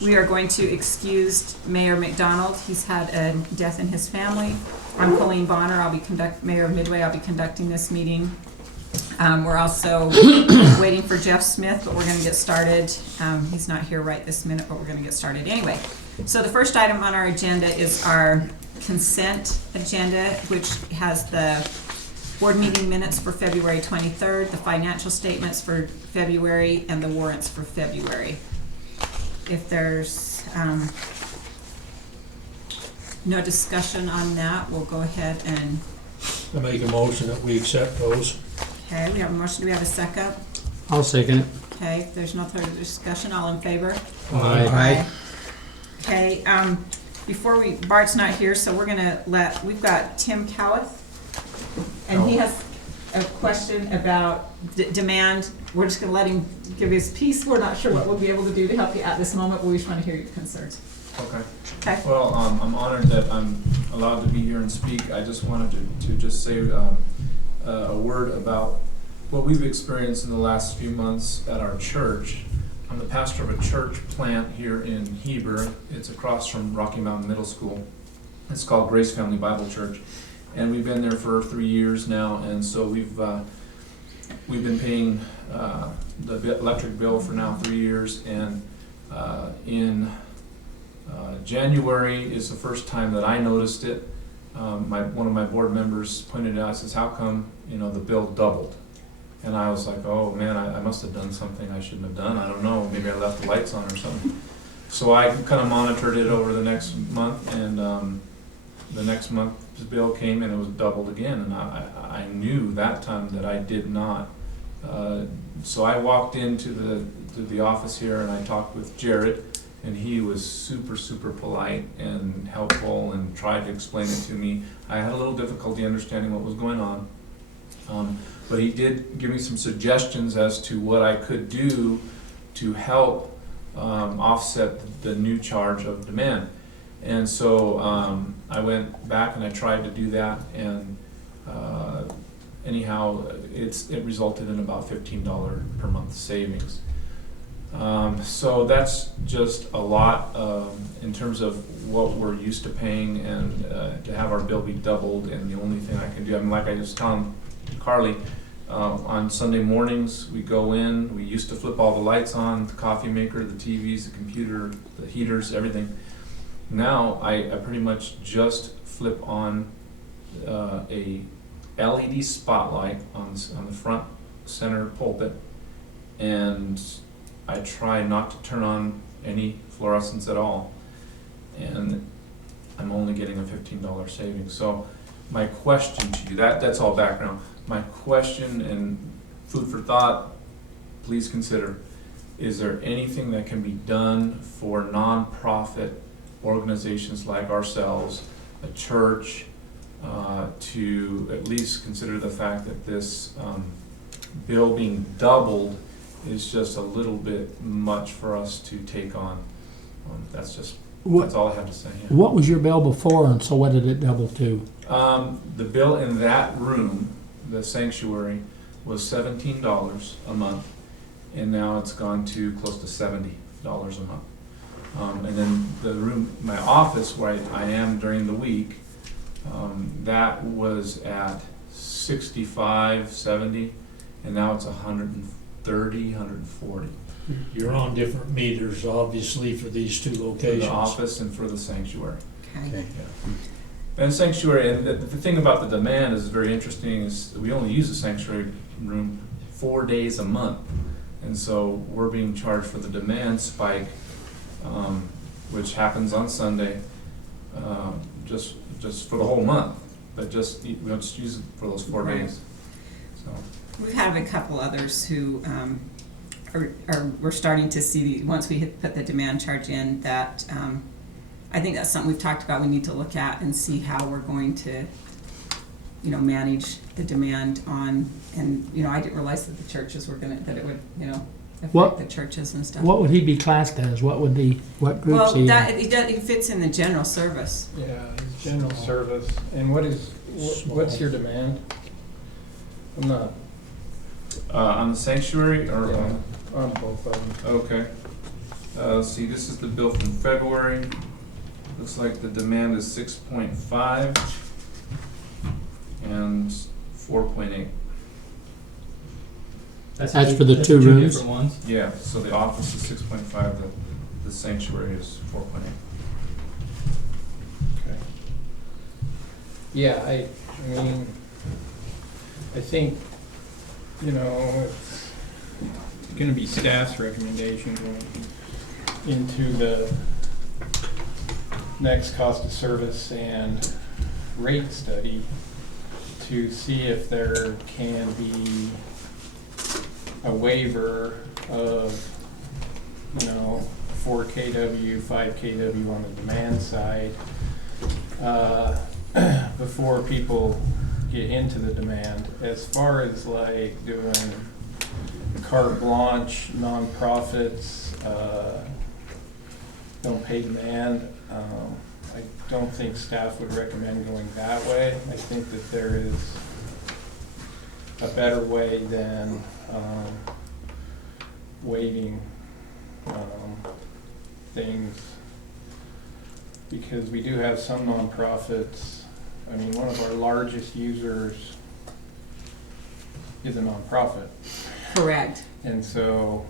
We are going to excuse Mayor McDonald. He's had a death in his family. I'm Colleen Bonner. Mayor of Midway. I'll be conducting this meeting. We're also waiting for Jeff Smith, but we're going to get started. He's not here right this minute, but we're going to get started anyway. So the first item on our agenda is our consent agenda, which has the board meeting minutes for February 23rd, the financial statements for February, and the warrants for February. If there's no discussion on that, we'll go ahead and... I make a motion that we accept those. Okay, we have a motion. Do we have a second? I'll second it. Okay, if there's no further discussion, all in favor? Aye. Okay, Bart's not here, so we've got Tim Cowith, and he has a question about demand. We're just gonna let him give his piece. We're not sure what we'll be able to do to help you at this moment, but we just wanna hear your concerns. Okay. Okay. Well, I'm honored that I'm allowed to be here and speak. I just wanted to just say a word about what we've experienced in the last few months at our church. I'm the pastor of a church plant here in Heber. It's across from Rocky Mountain Middle School. It's called Grace Family Bible Church, and we've been there for 3 years now. And so we've been paying the electric bill for now 3 years, and in January is the first time that I noticed it. One of my board members pointed out, says, "How come the bill doubled?" And I was like, "Oh man, I must have done something I shouldn't have done. I don't know. Maybe I left the lights on or something." So I kind of monitored it over the next month, and the next month the bill came and it was doubled again. And I knew that time that I did not. So I walked into the office here and I talked with Jared, and he was super polite and helpful and tried to explain it to me. I had a little difficulty understanding what was going on. But he did give me some suggestions as to what I could do to help offset the new charge of demand. And so I went back and I tried to do that, and anyhow, it resulted in about $15 per month savings. So that's just a lot in terms of what we're used to paying, and to have our bill be doubled, and the only thing I can do, like I just told Carly, on Sunday mornings we go in, we used to flip all the lights on, the coffee maker, the TVs, the computer, the heaters, everything. Now I pretty much just flip on a LED spotlight on the front center pulpit, and I try not to turn on any fluorescence at all, and I'm only getting a $15 savings. So my question to you, that's all background. My question and food for thought, please consider, is there anything that can be done for nonprofit organizations like ourselves, a church, to at least consider the fact that this bill being doubled is just a little bit much for us to take on. That's all I have to say. Yeah. What was your bill before, and so what did it double to? The bill in that room, the sanctuary, was $17 a month, and now it's gone to close to $70 a month. And then the room, my office, where I am during the week, that was at $65, $70, and now it's $130, $140. You're on different meters, obviously, for these two For locations. the office and for the sanctuary. Okay. Yeah. And sanctuary, and the thing about the demand is very interesting, is we only use the sanctuary room 4 days a month. And so we're being charged for the demand spike, which happens on Sunday, just for the whole month, but we don't just use it for those 4 Right. days. So We've had a couple others who we're starting to see, once we put the demand charge in, that I think that's something we've talked about. We need to look at and see how we're going to, manage the demand on. And I didn't realize that the churches were that it would, affect the churches and stuff. What would he be classed as? What groups Well, he? it fits in the general service. Yeah, it's general service. And what's your demand? I'm not. on the sanctuary or On both of them. okay. Let's see, this is the bill from February. Looks like the demand is 6.5 and 4.8. That's for the two rooms? different ones? Yeah, so the office is 6.5, the sanctuary is 4.8. Okay. Yeah, I mean, I think, you know, it's gonna be staff's recommendation going into the next cost of service and rate study to see if there can be a waiver of, you know, 4 kW, 5 kW on the demand side, before people get into the demand. As far as like doing carte blanche, nonprofits, don't pay demand, I don't think staff would recommend going that way. I think that there is a better way than waiving things, because we do have some nonprofits. I mean, one of our largest users is a nonprofit, Correct. and so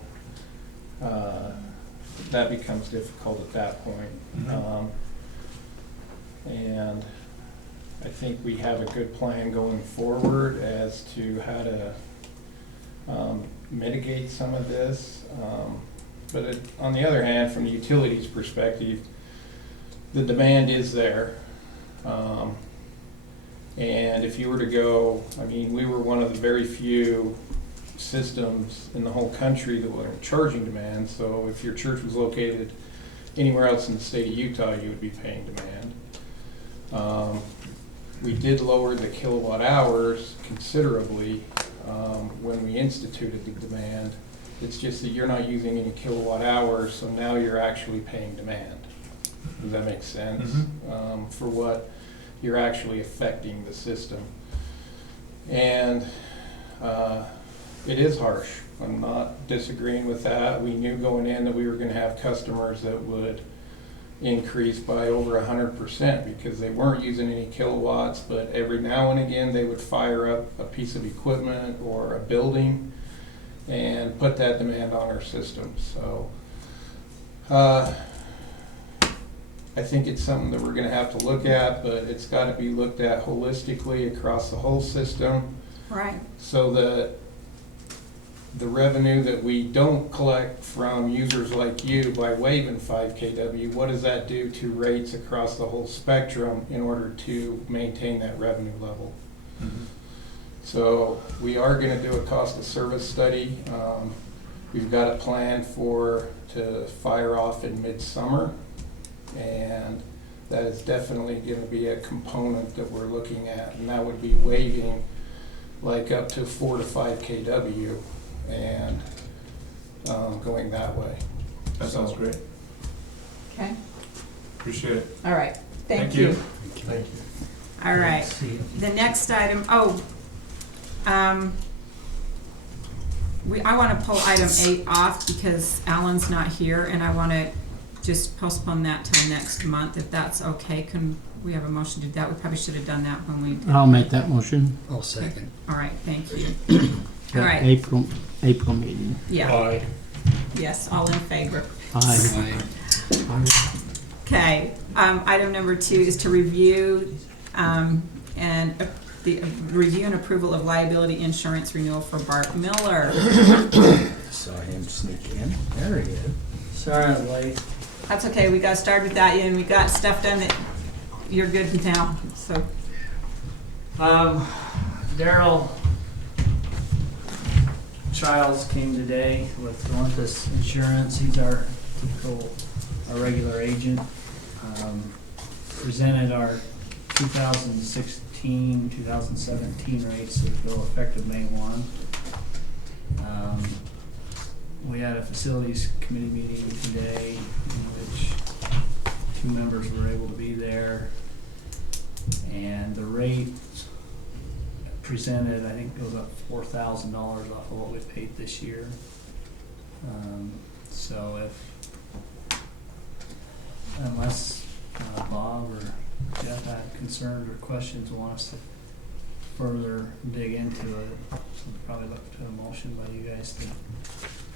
that becomes difficult at that point. And I think we have a good plan going forward as to how to mitigate some of this. But on the other hand, from the utilities perspective, the demand is there. And if you were to go, I mean, we were one of the very few systems in the whole country that were charging demand. So if your church was located anywhere else in the state of Utah, you would be paying demand. We did lower the kilowatt hours considerably when we instituted the demand. It's just that you're not using any kilowatt hours, so now you're actually paying demand. Does that make sense? For what you're actually affecting the system. And it is harsh. I'm not disagreeing with that. We knew going in that we were going to have customers that would increase by over 100% because they weren't using any kilowatts, but every now and again they would fire up a piece of equipment or a building and put that demand on our system. So I think it's something that we're going to have to look at, but it's got to be looked at holistically across the whole system, Right. so that the revenue that we don't collect from users like you by waiving 5 kW, what does that do to rates across the whole spectrum in order to maintain that revenue level? So we are going to do a cost of service study. We've got a plan to fire off in midsummer, and that is definitely going to be a component that we're looking at, and that would be waiving like up to 4 to 5 kW and going that way. That sounds great. Okay. Appreciate it. All right. Thank Thank you. you. Thank you. All right. The next item, I want to pull item 8 off because Alan's not here, and I want to just postpone that till next month, if that's okay. Can we have a motion to do that? We probably should have done that when we did. I'll make that motion. I'll second. All right, thank you. All right, April meeting. yeah, Aye. yes, all in favor. Aye. Okay, item number 2 is to review the review and approval of liability insurance renewal for Bart Miller. Saw him sneak in. There he is. Sorry I'm late. That's okay, we got started with that, and we got stuff done that you're good now, so. Daryl Childs came today with Olympus Insurance. He's our regular agent. Presented our 2016, 2017 rates that go effective May 1. We had a facilities committee meeting today in which 2 members were able to be there, and the rate presented, I think, goes up $4,000 off of what we paid this year. So if unless Bob or Jeff had concerns or questions, want us to further dig into it, so we'll probably look to a motion by you guys to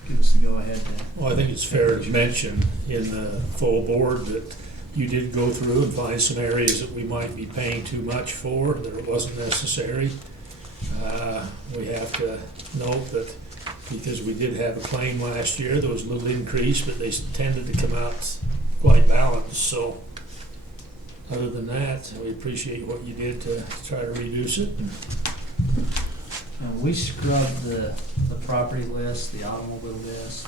give us the go-ahead to. Well, I think it's fair to mention in the full board that you did go through and find some areas that we might be paying too much for, that it wasn't necessary. We have to note that because we did have a claim last year, there was a little increase, but they tended to come out quite balanced, so other than that, we appreciate what you did to try to reduce it. We scrubbed the property list, the automobile list,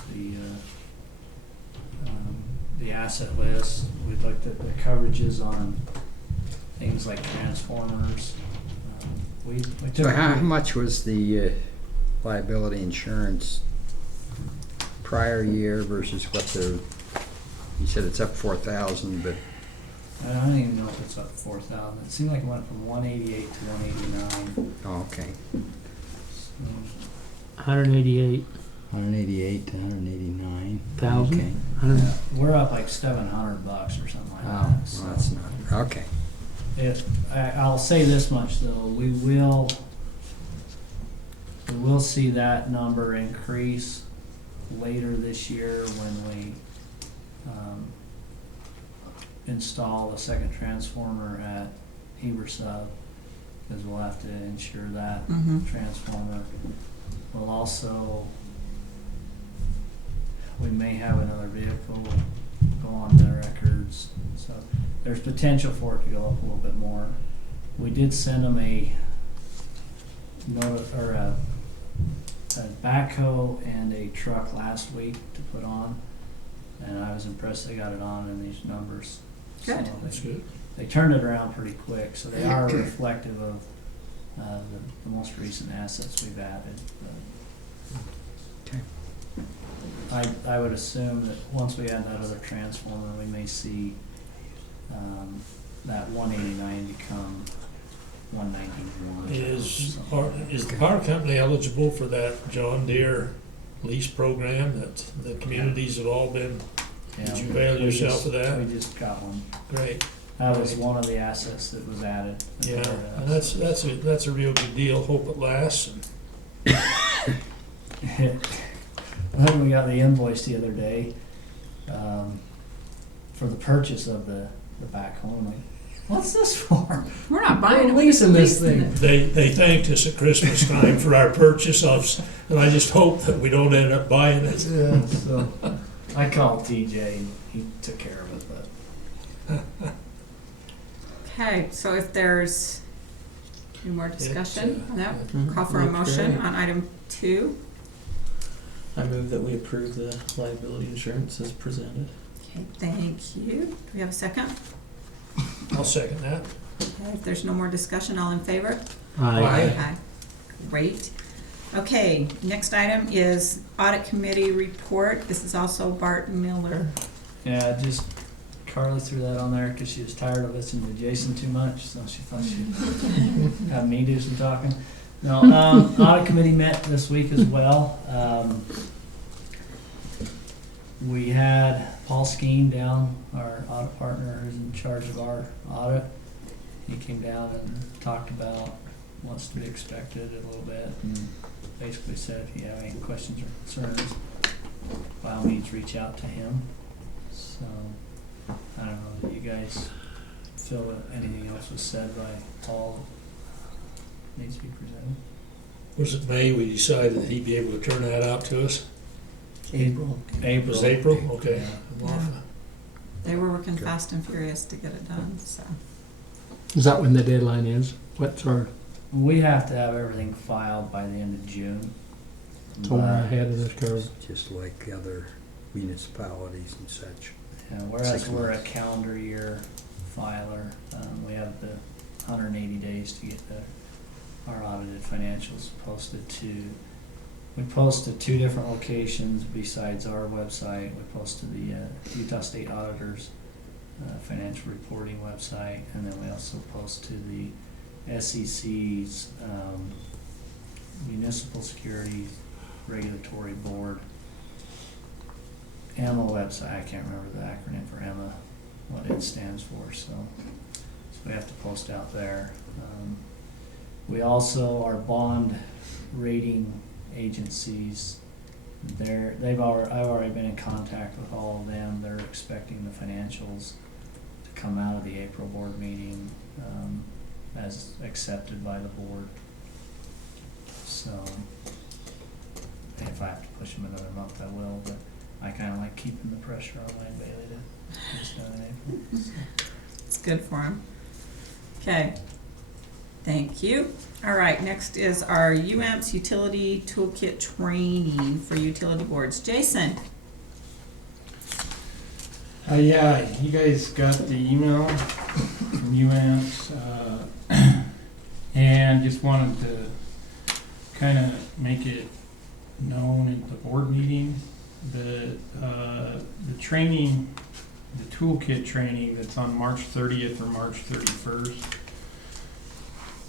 the asset list. We looked at the coverages on things like transformers. We took. So how much was the liability insurance prior year versus what you said it's up 4,000, but I don't even know if it's up 4,000. It seemed like it went from 188 to 189. oh, okay. So, 188,000. 188 to 189. Okay. yeah, we're up like $700 or something like Oh, that. So well, that's not, okay. I'll say this much though, we will see that number increase later this year when we install the second transformer at Heber sub, because we'll have to insure that transformer. We'll also, we may have another vehicle go on the records, so there's potential for it to go up a little bit more. We did send them a backhoe and a truck last week to put on, and I was impressed they got it on in these numbers. Good. So That's good. they turned it around pretty quick, so they are reflective of the most recent assets we've added. Okay. I would assume that once we add that other transformer, we may see that 189 become 191. Is the power company eligible for that John Deere lease program that the communities have all been? Did you avail yourself of that? We just got one. Great. That was one of the assets that was added. Yeah, and that's a real good deal. Hope it lasts. I think we got the invoice the other day for the purchase of the backhoe. I'm like, what's this for? We're not buying it. We're leasing this thing. They thanked us at Christmas time for our purchase of, and I just hope that we don't end up buying it. Yeah, so I called TJ and he took care of it, but Okay, so if there's any more discussion on that, Mhm. call for a Looks motion great. on item 2. I move that we approve the liability insurance as presented. Okay, thank you. Do we have a second? I'll second that. Okay, if there's no more discussion, all in favor? Aye. Aye. Great. Okay, next item is audit committee report. This is also Bart Miller. yeah, just Carly threw that on there because she was tired of listening to Jason too much, so she thought she'd have me do some talking. No, audit committee met this week as well. We had Paul Skeen down, our audit partner who's in charge of our audit. He came down and talked about what's to be expected a little bit, and basically said if you have any questions or concerns, by all means reach out to him. So, I don't know, do you guys feel that anything else was said by Paul needs to be presented? Was it May we decided that he'd be able to turn that out to us? April. It was April? Okay. Yeah. I'm off. They were working Good. fast and furious to get it done, so. Is that when the deadline is? What's our, We have to have everything filed by the end of June. so we're But, ahead of this curve? Just like other municipalities and such. yeah, whereas 6 we're a months. calendar year filer, we have the 180 days to get our audited financials posted to. We post to 2 different locations besides our website. We post to the Utah State Auditors financial reporting website, and then we also post to the SEC's Municipal Security Regulatory Board EMA website. I can't remember the acronym for EMA what it stands for, so we have to post out there. We also, our bond rating agencies, I've already been in contact with all of them. They're expecting the financials to come out of the April board meeting, as accepted by the board. So, if I have to push them another month, I will, but I kinda like keeping the pressure on Wayne Bailey to get this done in April. So. It's good for him. Okay, thank you. All right, next is our UAMPS utility toolkit training for utility boards. Jason? Yeah, you guys got the email from UAMPS, and just wanted to kind of make it known at the board meeting that the training, the toolkit training that's on March 30th or March 31st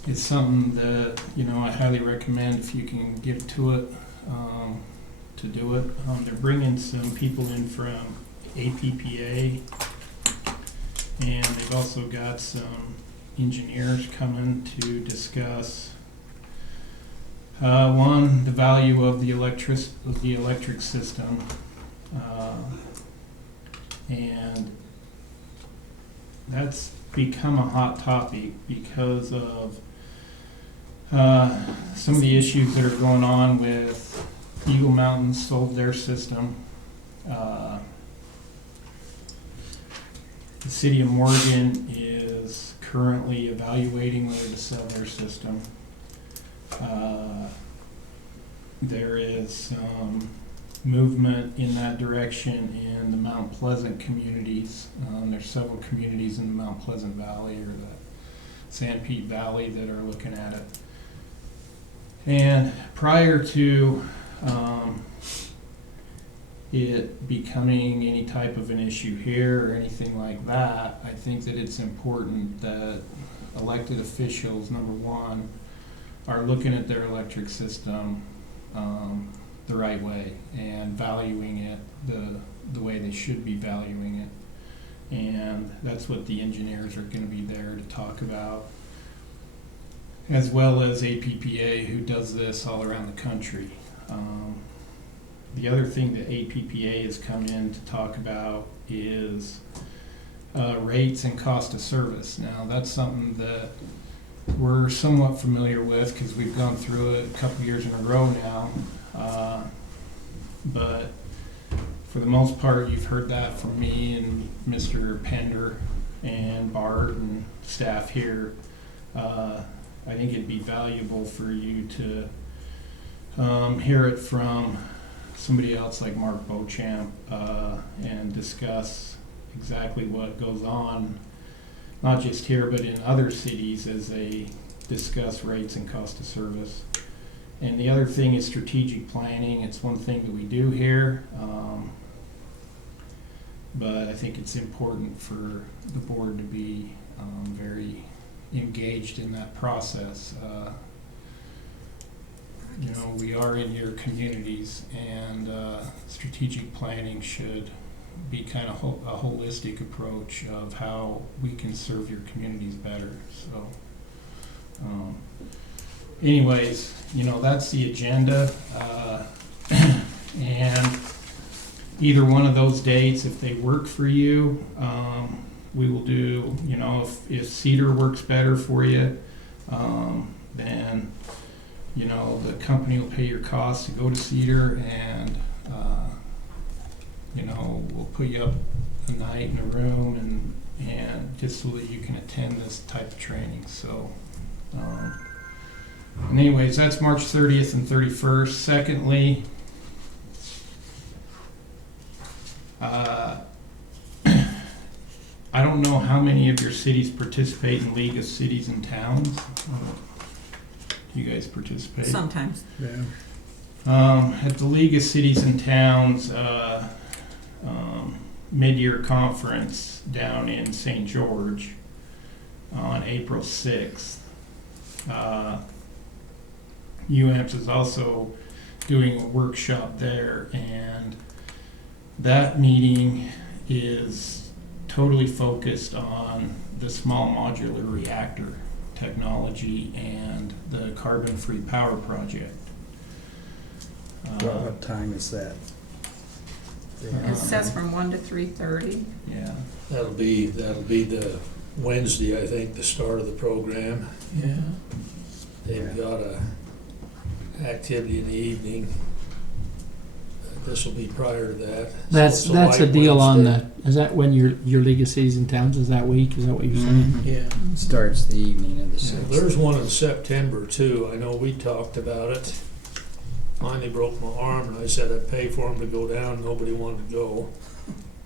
is something that, you know, I highly recommend if you can get to it, to do it. They're bringing some people in from APPA, and they've also got some engineers coming to discuss one, the value of the electric system, and that's become a hot topic because of some of the issues that are going on with Eagle Mountain sold their system. The city of Morgan is currently evaluating whether to sell their system. There is some movement in that direction in the Mount Pleasant communities. There's several communities in the Mount Pleasant Valley or the Sanpete Valley that are looking at it. And prior to it becoming any type of an issue here or anything like that, I think that it's important that elected officials, number one, are looking at their electric system the right way and valuing it the way they should be valuing it. And that's what the engineers are going to be there to talk about, as well as APPA, who does this all around the country. The other thing that APPA has come in to talk about is rates and cost of service. Now, that's something that we're somewhat familiar with because we've gone through it a couple years in a row now. But for the most part, you've heard that from me and Mr. Pender and Bart and staff here. I think it'd be valuable for you to hear it from somebody else like Mark Beauchamp and discuss exactly what goes on, not just here but in other cities as they discuss rates and cost of service. And the other thing is strategic planning. It's one thing that we do here, but I think it's important for the board to be very engaged in that process. You know, we are in your communities, and strategic planning should be kind of a holistic approach of how we can serve your communities better. So anyways, you know, that's the agenda, and either one of those dates, if they work for you, we will do, you know, if Cedar works better for you, then, you know, the company will pay your costs to go to Cedar, and, you know, we'll put you up a night in a room and just so that you can attend this type of training. So, and anyways, that's March 30th and 31st. Secondly, I don't know how many of your cities participate in League of Cities and Towns. Do you guys participate? Sometimes. Yeah. At the League of Cities and Towns mid-year conference down in St. George on April 6th, UAMPS is also doing a workshop there, and that meeting is totally focused on the small modular reactor technology and the carbon-free power project. What time is that? It says from 1 to 3:30. Yeah. That'll be the Wednesday, I think, the start of the program. Yeah. They've got a activity in the evening. This will be prior to that. So That's it's a that's a light deal on Wednesday. is that when your League of Cities and Towns is that week? Is that what you're saying? Mhm. Yeah. Starts the evening of the sixth. There's one in September too. I know we talked about it. Finally broke my arm and I said I'd pay for them to go down. Nobody wanted to go.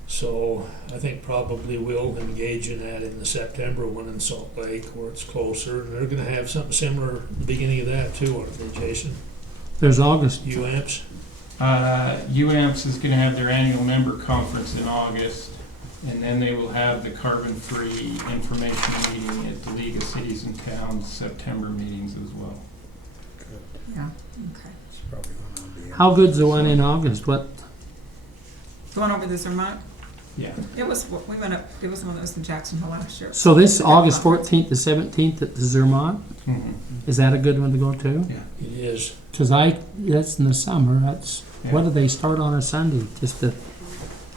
So I think probably we'll engage in that in the September one in Salt Lake where it's closer. And they're gonna have something similar at the beginning of that too, aren't they, Jason? There's August. UAMPS? UAMPS is gonna have their annual member conference in August, and then they will have the carbon-free information meeting at the League of Cities and Towns September meetings as well. Yeah, okay. It's probably when I'll be in. How good's the one in August? What? Going over this Vermont, Yeah. it was, we went up, it was one that was in Jacksonville last year. So this August 14th to 17th at the Zermatt, Mhm. is that a good one to go to? It is. Because that's in the summer. That's what do they start on a Sunday? Just to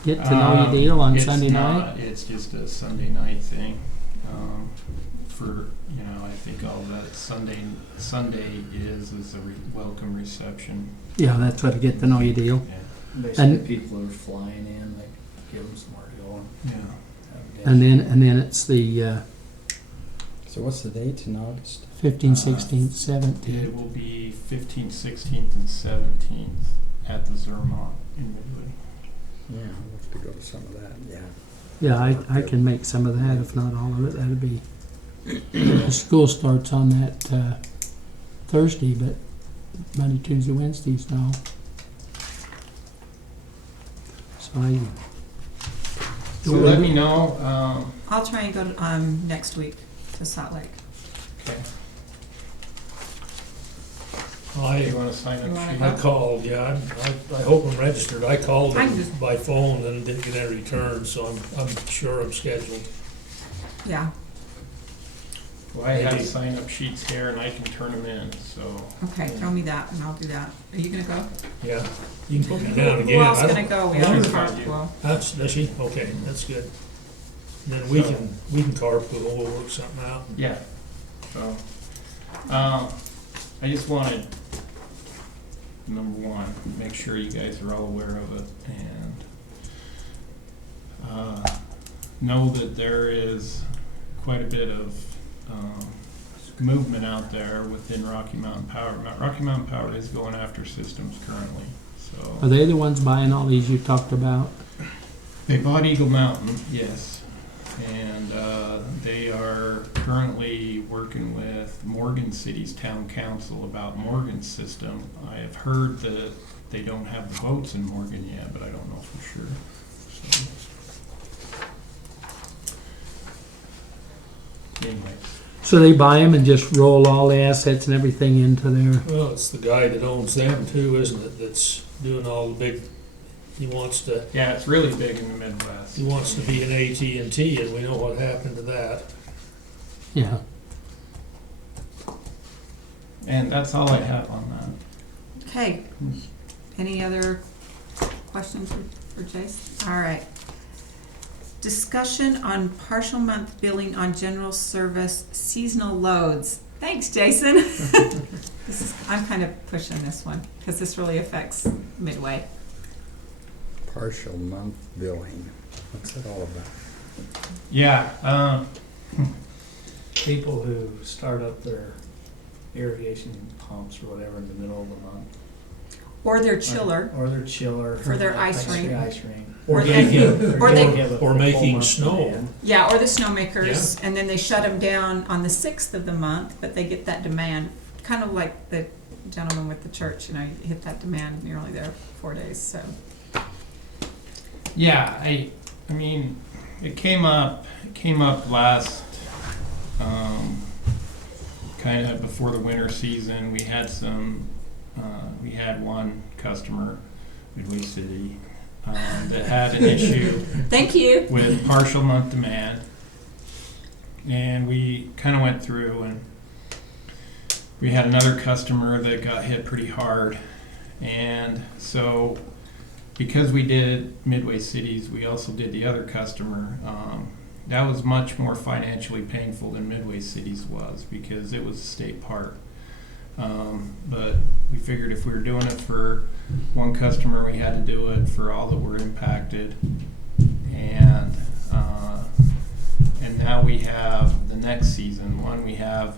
get to know your deal on It's Sunday night. not. It's just a Sunday night thing. For, I think all that Sunday is a welcome reception. Yeah, that's what to get to know your deal. Yeah. Basically, And- people are flying in, like, give them somewhere to go. Yeah. And then it's the So what's the date in August? 15th, 16th, It 17th. will be 15th, 16th, and 17th at the Zermatt in Midway. Yeah, I'll have to go to some of that, yeah. Yeah, I can make some of that, if not all of it. That'd be. The school starts on that Thursday, but Monday, Tuesday, Wednesdays now. So So let me know. I'll try and go next week to Salt Lake. Okay. I You want to sign You up? wanna sheet? I called, yeah, I hope I'm registered. I called I can them just- by phone and didn't get any return, so I'm sure I'm scheduled. Yeah, Well, I have Maybe. sign-up sheets here, and I can turn them in, so. okay, throw me that and I'll do that. Are you gonna go? Yeah, you can put me down Who again. else I gonna don't- go? We I have don't- a carpool. Does she? Okay, that's good. And then we can carpool, we'll work something out. Yeah. So, I just wanted, number one, make sure you guys are all aware of it, and know that there is quite a bit of movement out there within Rocky Mountain Power. Rocky Mountain Power is going after systems currently, Are so. they the ones buying all these you talked about? They bought Eagle Mountain, yes, and they are currently working with Morgan City's town council about Morgan's system. I have heard that they don't have the votes in Morgan yet, but I don't know for sure. So. Anyway, So they buy them and just roll all the assets and everything into their. Well, it's the guy that owns them too, isn't it, that's doing all the big, he wants to yeah, it's really big in the Midwest. He wants to be an AT&T, and we know what happened to that. Yeah. And that's all I have on that. Okay, any other questions for Jason? All right. Discussion on partial month billing on general service seasonal loads. Thanks, Jason. I'm kind of pushing this one, because this really affects Midway. Partial month billing, what's that all about? Yeah, People who start up their irrigation pumps or whatever in the middle of the month. Or their chiller. Or their chiller. For their ice extra rink. ice rink. Or they- making, or they- give a or full making month snow. demand. Yeah, or the snowmakers, and then they shut them down on the 6th of the month, but they get that demand, kind of like the gentleman with the church, you hit that demand, and you're only there 4 days, so. yeah, I mean, it came up last, kind of before the winter season. We had we had one customer, Midway City, that had an issue Thank you. with partial month demand. And we kind of went through, and we had another customer that got hit pretty hard. And so because we did Midway Cities, we also did the other customer. That was much more financially painful than Midway Cities was because it was a state park. But we figured if we were doing it for one customer, we had to do it for all that were impacted. And now we have the next season. One, we have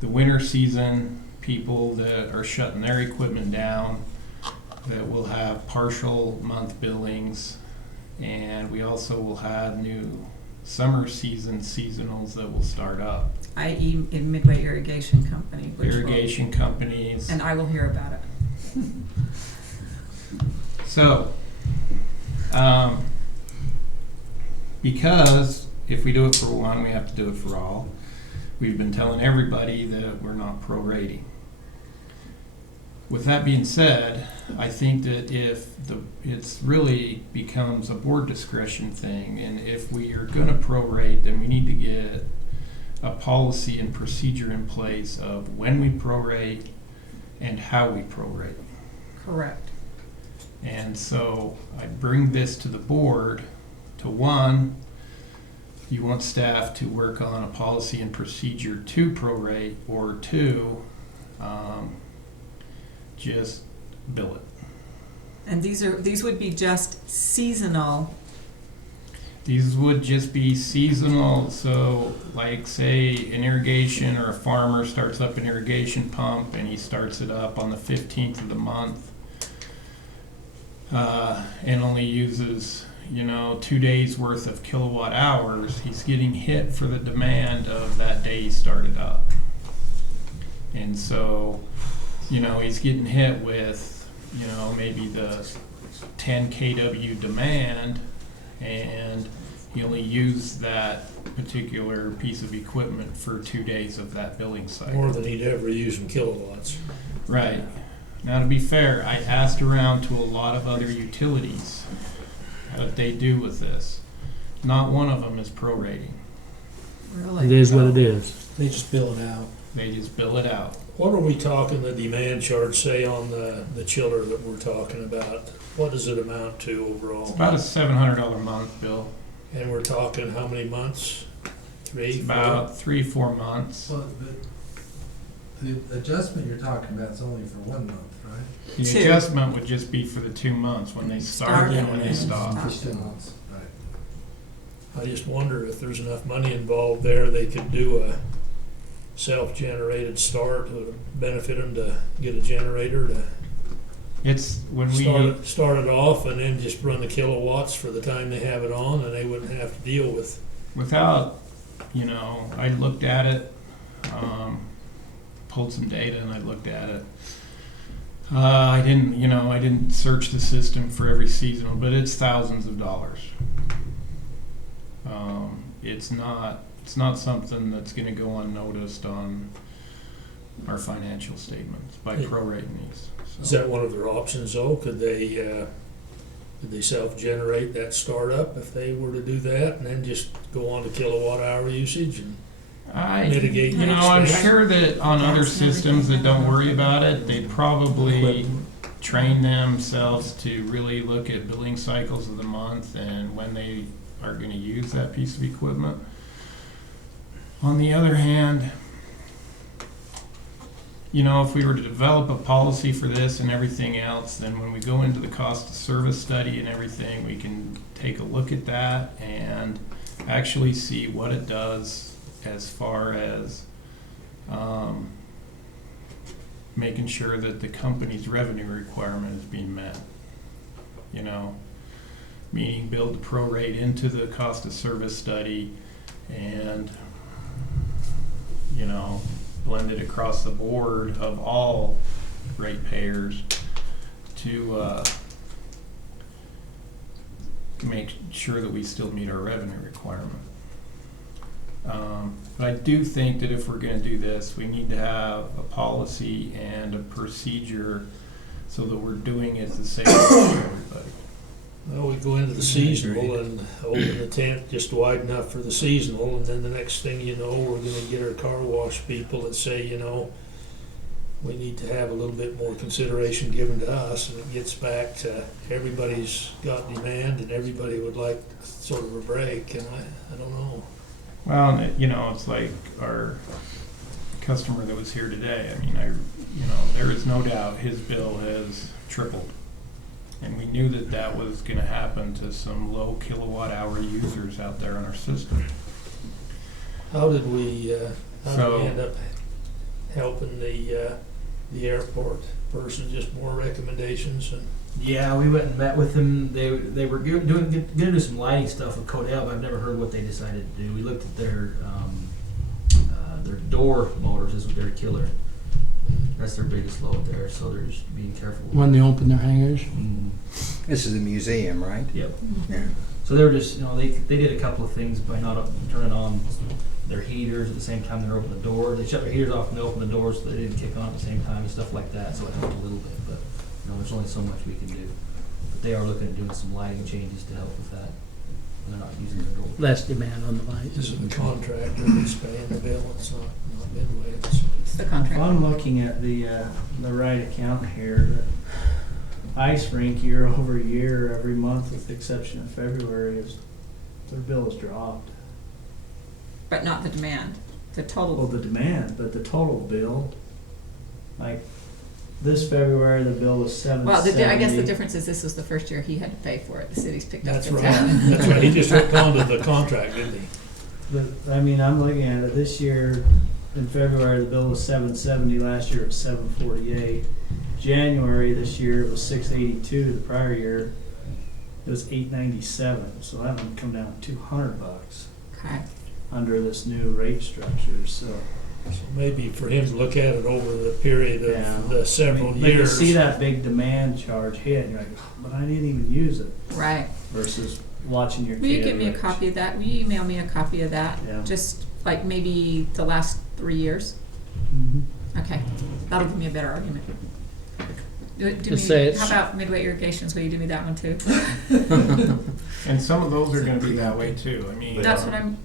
the winter season, people that are shutting their equipment down, that will have partial month billings. And we also will have new summer season seasonals that will start up. I.e. in Midway Irrigation Company. Which Irrigation companies. and I will hear about it. So, because if we do it for one, we have to do it for all, we've been telling everybody that we're not prorating. With that being said, I think that if it's really becomes a board discretion thing, and if we are going to prorate, then we need to get a policy and procedure in place of when we prorate and how we prorate. Correct. And so I bring this to the board to one, you want staff to work on a policy and procedure to prorate, or two, just bill it. And these would be just seasonal. These would just be seasonal, so like say an irrigation or a farmer starts up an irrigation pump and he starts it up on the 15th of the month and only uses 2 days worth of kilowatt hours, he's getting hit for the demand of that day he started up. And so, he's getting hit with, maybe the 10 kW demand, and he only used that particular piece of equipment for 2 days of that billing cycle. More than he'd ever use in kilowatts. Right. Now, to be fair, I asked around to a lot of other utilities what they do with this. Not one of them is prorating. Really? It is what it is. They just bill it out. They just bill it out. What are we talking the demand charge say on the chiller that we're talking about? What does it amount to overall? About a $700 a month bill. And we're talking how many months? 3, It's 4? about 3-4 months. Well, the adjustment you're talking about is only for 1 month, right? The Two. adjustment would just be for the 2 months, when they start and when they stop. Just 2 months, right. I just wonder if there's enough money involved there, they could do a self-generated start. Would it benefit them to get a generator to It's when we, start it off and then just run the kilowatts for the time they have it on, and they wouldn't have to deal with. without, I looked at it, pulled some data and I looked at it. I didn't search the system for every seasonal, but it's thousands of dollars. It's not something that's going to go unnoticed on our financial statements by prorating these. Is that one of their options though? Could they self-generate that startup if they were to do that, and then just go on to kilowatt hour usage and mitigate the I'm expense? sure that on other systems that don't worry about it, they probably train themselves to really look at billing cycles of the month and when they are going to use that piece of equipment. On the other hand, if we were to develop a policy for this and everything else, then when we go into the cost of service study and everything, we can take a look at that and actually see what it does as far as making sure that the company's revenue requirement is being met. Meaning build the prorate into the cost of service study and blend it across the board of all ratepayers to make sure that we still meet our revenue requirement. But I do think that if we're going to do this, we need to have a policy and a procedure so that we're doing it the same way for everybody. Well, we go into the seasonal and open the tent just wide enough for the seasonal, and then the next thing you know, we're gonna get our car wash people that say, you know, we need to have a little bit more consideration given to us, and it gets back to everybody's got demand and everybody would like sort of a break, and I don't know. Well, and you know, it's like our customer that was here today. I mean, there is no doubt his bill has tripled. And we knew that that was gonna happen to some low kilowatt hour users out there in our system. How did we So- end up helping the airport person, just more recommendations and? Yeah, we went and met with them. They were gonna do some lighting stuff with Codell, but I've never heard what they decided to do. We looked at their door motors is their killer. That's their biggest load there, so they're just being careful. When they open their hangars. Mm. This is a museum, right? Yep. Yeah. So they were just, they did a couple of things by not turning on their heaters at the same time they're opening the door. They shut their heaters off and they open the doors so they didn't kick on at the same time and stuff like that. So it helped a little bit, but there's only so much we can do. But they are looking at doing some lighting changes to help with that. They're not using their door. Less demand on the lights. This is the contractor that's paying the bill, it's not Midway. It's the If contract. I'm looking at the right account here, the ice rink year over year, every month with the exception of February, their bill has dropped. But not the demand, the Well, total. the demand, but the total bill, like this February, the bill was Well, $770. I guess the difference is this was the first year he had to pay for it. The city's picked up That's the right, tab. that's right, he just hooked onto the contract, didn't he? But, I mean, I'm looking at it, this year, in February, the bill was $770, last year it was $748. January this year, it was $682, the prior year, it was $897, so that one come down $200 Okay. under this new rate structure, so. So maybe for him to look at it over the period Yeah. of the several But you years. see that big demand charge hit, and you're like, but I didn't even use it, Right. versus watching your kid. Will you give me a rich. copy of that? Will you email me a copy of that? Yeah. Just like maybe the last 3 years? Mhm. Okay, that'll give me a better argument. Do Just me, say it's- how about Midway Irrigations? Will you do me that one too? And some of those are gonna be that way too. I mean, That's what I'm,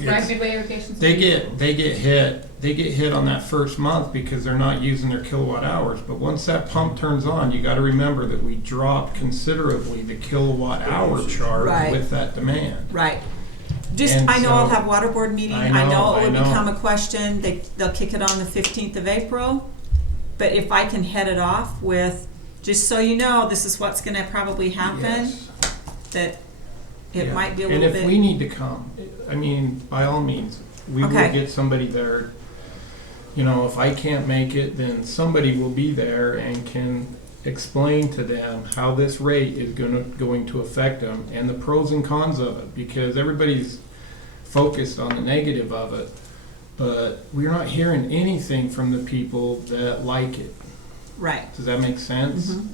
right, it's- Midway Irrigations? they get hit on that first month because they're not using their kilowatt hours. But once that pump turns on, you gotta remember that we dropped considerably the kilowatt hour charge Right. with that demand. Right. Just, And I know I'll so- have water board meeting, I I know, know it I will know. become a question, they'll kick it on the 15th of April. But if I can head it off with, just so you know, this is what's gonna probably happen, Yes. that it Yeah. might be a little And bit. if we need to come, I mean, by all means, we will Okay. get somebody there. You know, if I can't make it, then somebody will be there and can explain to them how this rate is going to affect them and the pros and cons of it, because everybody's focused on the negative of it, but we're not hearing anything from the people that like it. Right. Does that make sense? Mhm.